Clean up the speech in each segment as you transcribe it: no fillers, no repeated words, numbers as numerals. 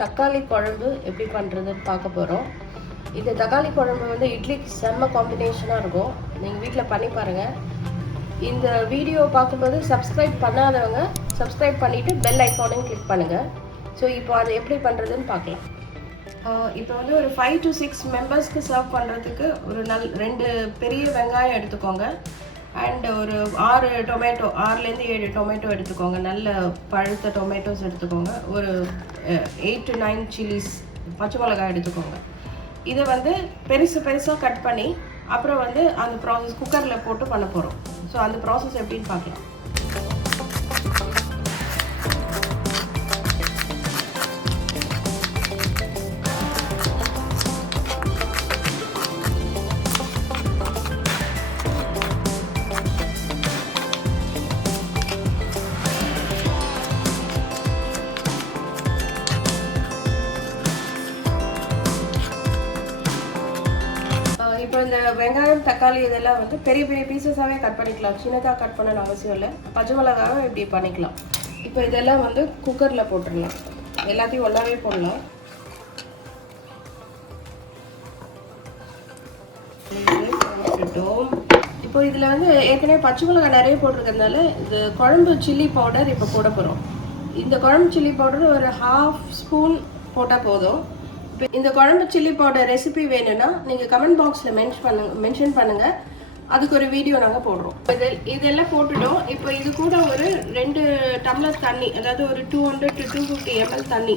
தக்காளி குழம்பு எப்படி பண்ணுறதுன்னு பார்க்க போகிறோம். இந்த தக்காளி குழம்பு வந்து இட்லிக்கு செம்ம காம்பினேஷனாக இருக்கும். நீங்கள் வீட்டில் பண்ணி பாருங்கள். இந்த வீடியோ பார்க்கும்போது சப்ஸ்கிரைப் பண்ணாதவங்க சப்ஸ்கிரைப் பண்ணிவிட்டு பெல் ஐக்கானையும் கிளிக் பண்ணுங்கள். ஸோ இப்போ அதை எப்படி பண்ணுறதுன்னு பார்க்கலாம். இப்போ வந்து ஒரு 5 to 6 மெம்பர்ஸ்க்கு சர்வ் பண்ணுறதுக்கு ஒரு 2 பெரிய வெங்காயம் எடுத்துக்கோங்க. அண்ட் ஒரு 6 டொமேட்டோ, 6லேருந்து 7 டொமேட்டோ எடுத்துக்கோங்க. நல்ல பழுத்த டொமேட்டோஸ் எடுத்துக்கோங்க. ஒரு 8 to 9 சில்லிஸ், பச்சை மிளகாய் எடுத்துக்கோங்க. இதை வந்து பெருசாக கட் பண்ணி அப்புறம் வந்து அந்த ப்ராசஸ் குக்கரில் போட்டு பண்ண போகிறோம். ஸோ அந்த ப்ராசஸ் எப்படின்னு பார்க்கலாம். இப்போ இந்த வெங்காயம், தக்காளி இதெல்லாம் வந்து பெரிய பீசஸாகவே கட் பண்ணிக்கலாம். சின்னதாக கட் பண்ணணும்னு அவசியம் இல்லை. பச்சை மிளகாவும் இப்படி பண்ணிக்கலாம். இப்போ இதெல்லாம் வந்து குக்கரில் போட்டுடலாம். எல்லாத்தையும் ஒன்றாவே போடலாம். இப்போ இதில் வந்து ஏற்கனவே பச்சை மிளகாய் நிறைய போட்டிருக்கிறதுனால இந்த குழம்பு சில்லி பவுடர் இப்போ போட போகிறோம். இந்த குழம்பு சில்லி பவுடர் ஒரு 1/2 ஸ்பூன் போட்டால் போதும். இப்போ இந்த குழம்பு சில்லி பவுடர் ரெசிபி வேணும்னா நீங்கள் கமெண்ட் பாக்ஸில் மென்ஷன் பண்ணுங்கள். அதுக்கு ஒரு வீடியோ நாங்கள் போடுறோம். இதெல்லாம் போட்டுட்டோம். இப்போ இது கூட ஒரு 2 டம்ளர் தண்ணி, அதாவது ஒரு 200 to 250 ml தண்ணி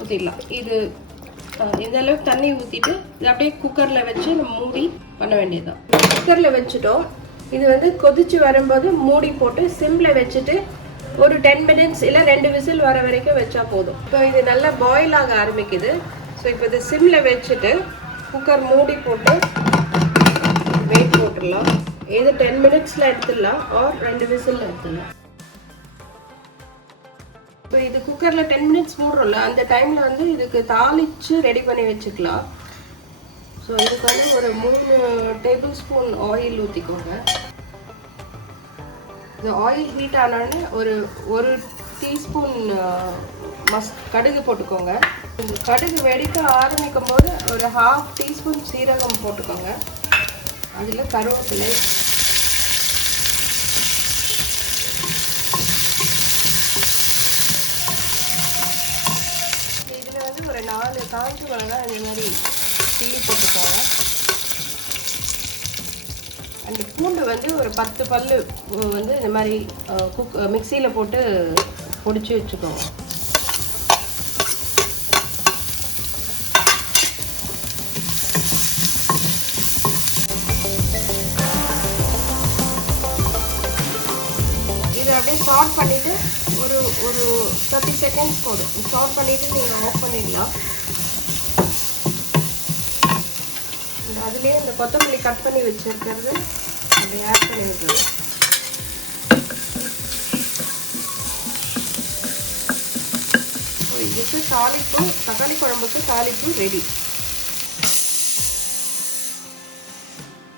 ஊற்றிடலாம். இந்த அளவுக்கு தண்ணி ஊற்றிட்டு இது அப்படியே குக்கரில் வச்சு நம்ம மூடி பண்ண வேண்டியதுதான். குக்கரில் வச்சுட்டோம். இது வந்து கொதிச்சு வரும்போது மூடி போட்டு சிம்மில் வச்சுட்டு ஒரு 10 minutes இல்லை 2 விசில் வர வரைக்கும் வச்சா போதும். இப்போ இது நல்லா பாயில் ஆக ஆரம்பிக்குது. ஸோ இப்போ இது சிம்மில் வச்சுட்டு குக்கர் மூடி போட்டு வெயிட் போட்டுடலாம். ஏதோ 10 minutesல எடுத்துடலாம், ஆர் 2 விசில் எடுத்துடலாம். இப்போ இது குக்கரில் 10 minutes மூடுறோம்ல, அந்த டைமில் வந்து இதுக்கு தாளித்து ரெடி பண்ணி வச்சுக்கலாம். ஸோ இதுக்கு வந்து ஒரு 3 டேபிள் ஸ்பூன் ஆயில் ஊற்றிக்கோங்க. இந்த ஆயில் ஹீட் ஆனோடனே ஒரு டீஸ்பூன் கடுகு போட்டுக்கோங்க. இந்த கடுகு வெடிக்க ஆரம்பிக்கும் போது ஒரு 1/2 டீஸ்பூன் சீரகம் போட்டுக்கோங்க. அதில் கருவேப்பிலை, இதில் வந்து ஒரு 4 காய்ச்சி மிளகாய் இந்த மாதிரி கிள்ளி போட்டுக்கோங்க. அந்த பூண்டு வந்து ஒரு 10 பல்லு வந்து இந்த மாதிரி மிக்சியில் போட்டு பொடிச்சு வச்சுக்கோங்க. இதை அப்படியே சாட் பண்ணிவிட்டு ஒரு 30 செகண்ட்ஸ் போதும். சாட் பண்ணிவிட்டு நீங்கள் ஆஃப் பண்ணிடலாம். அதுலேயே இந்த கொத்தமல்லி கட் பண்ணி வச்சுருக்கிறது அப்படி ஆட் பண்ணி விட்டுருவோம். இதுக்கு தாளிப்பு, தக்காளி குழம்புக்கு தாளிப்பு ரெடி.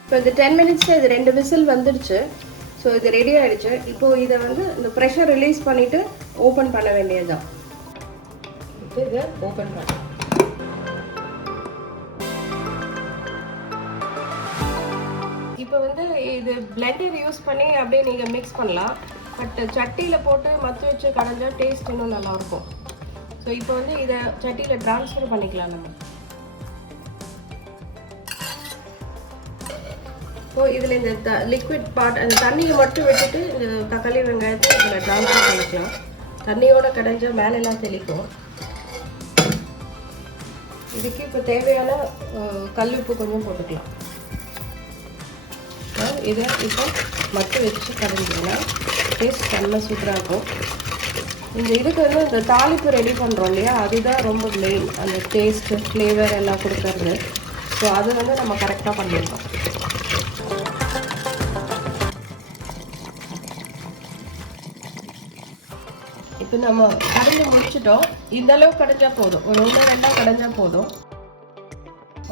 இப்போ இந்த 10 minutesல இது 2 விசில் வந்துடுச்சு. ஸோ இது ரெடி ஆகிடுச்சு. இப்போது இதை வந்து இந்த ப்ரெஷர் ரிலீஸ் பண்ணிவிட்டு ஓப்பன் பண்ண வேண்டியதுதான். இப்போ இதை ஓப்பன் பண்ண இப்போ வந்து இது பிளெண்டர் யூஸ் பண்ணி அப்படியே நீங்கள் மிக்ஸ் பண்ணலாம். பட் சட்டியில் போட்டு மற்ற வச்சு கடைஞ்சா டேஸ்ட் இன்னும் நல்லாயிருக்கும். ஸோ இப்போ வந்து இதை சட்டியில் ட்ரான்ஸ்ஃபர் பண்ணிக்கலாம் நம்ம. ஸோ இதில் இந்த லிக்விட் பார்ட், அந்த தண்ணியை மட்டும் விட்டுட்டு இந்த தக்காளி வெங்காயத்தை இதில் ட்ரான்ஸ்ஃபர் பண்ணிக்கலாம். தண்ணியோடு கடைஞ்சால் மேலெல்லாம் தெளிக்கும். இதுக்கு இப்போ தேவையான கல்லுப்பு கொஞ்சம் போட்டுக்கலாம். இதை இப்போ மட்டும் வச்சு கடைஞ்சிங்கன்னா டேஸ்ட் செம்ம சூப்பராக இருக்கும். இந்த இதுக்கு வந்து இந்த தாளிப்பு ரெடி பண்ணுறோம் இல்லையா, அதுதான் ரொம்ப மெயின். அந்த டேஸ்ட்டு, ஃப்ளேவர் எல்லாம் கொடுக்கறது. ஸோ அது வந்து நம்ம கரெக்டாக பண்ணியிருக்கோம். இப்போ நம்ம கடைஞ்சி முடிச்சிட்டோம். இந்தளவு கடைஞ்சால் போதும். ஒரு 1-2 கடைஞ்சால் போதும்.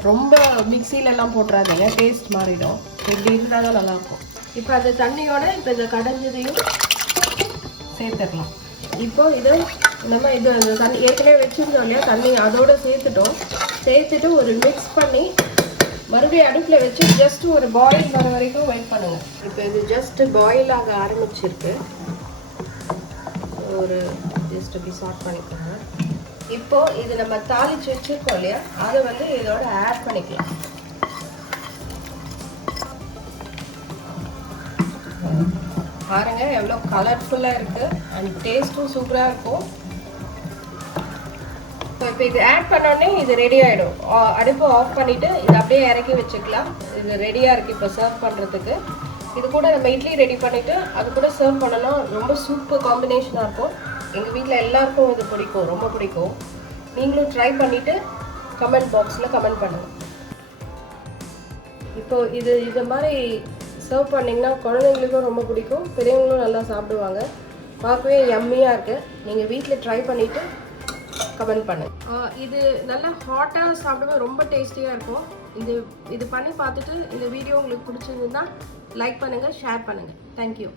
ரொம்ப மிக்சிலெல்லாம் போட்டுறாதீங்க, டேஸ்ட் மாறிடும். இப்படி இருந்தால் தான் நல்லாயிருக்கும். இப்போ அந்த தண்ணியோட இப்போ இந்த கடைஞ்சதையும் சேர்த்துடலாம். இப்போ இது நம்ம இது அந்த தண்ணி ஏற்கனவே வச்சுருந்தோம் இல்லையா, தண்ணி அதோடு சேர்த்துட்டு ஒரு மிக்ஸ் பண்ணி மறுபடியும் அடுப்பில் வச்சு ஜஸ்ட் ஒரு பாயில் வர வரைக்கும் வெயிட் பண்ணுங்கள். இப்போ இது ஜஸ்ட் பாயில் ஆக ஆரம்பிச்சிருக்கு. ஒரு ஜஸ்ட் இப்படி சாட் பண்ணிக்கோங்க. இப்போ இது நம்ம தாளிச்சு வச்சுருக்கோம் இல்லையா, அதை வந்து இதோட ஆட் பண்ணிக்கலாம். பாருங்க எவ்வளோ கலர்ஃபுல்லாக இருக்குது அண்ட் டேஸ்ட்டும் சூப்பராக இருக்கும். இப்போ இது ஆட் பண்ணோடனே இது ரெடி ஆகிடும். அடுப்பு ஆஃப் பண்ணிவிட்டு இது அப்படியே இறக்கி வச்சுக்கலாம். இது ரெடியாக இருக்குது இப்போ சர்வ் பண்ணுறதுக்கு. இது கூட நம்ம இட்லி ரெடி பண்ணிவிட்டு அது கூட சர்வ் பண்ணோன்னா ரொம்ப சூப்பர் காம்பினேஷனாக இருக்கும். எங்கள் வீட்டில் எல்லாருக்கும் இது பிடிக்கும், ரொம்ப பிடிக்கும். நீங்களும் ட்ரை பண்ணிவிட்டு கமெண்ட் பாக்ஸில் கமெண்ட் பண்ணுங்கள். இப்போது இது மாதிரி சர்வ் பண்ணிங்கன்னா குழந்தைங்களுக்கும் ரொம்ப பிடிக்கும், பெரியவங்களும் நல்லா சாப்பிடுவாங்க. பார்க்கவே யம்மியாக இருக்குது. நீங்கள் வீட்டில் ட்ரை பண்ணிவிட்டு கமெண்ட் பண்ணுங்கள். இது நல்லா ஹாட்டாக சாப்பிடும்போது ரொம்ப டேஸ்டியாக இருக்கும். இது பண்ணி பார்த்துட்டு இந்த வீடியோ உங்களுக்கு பிடிச்சிருந்தா லைக் பண்ணுங்கள், ஷேர் பண்ணுங்கள். தேங்க்யூ.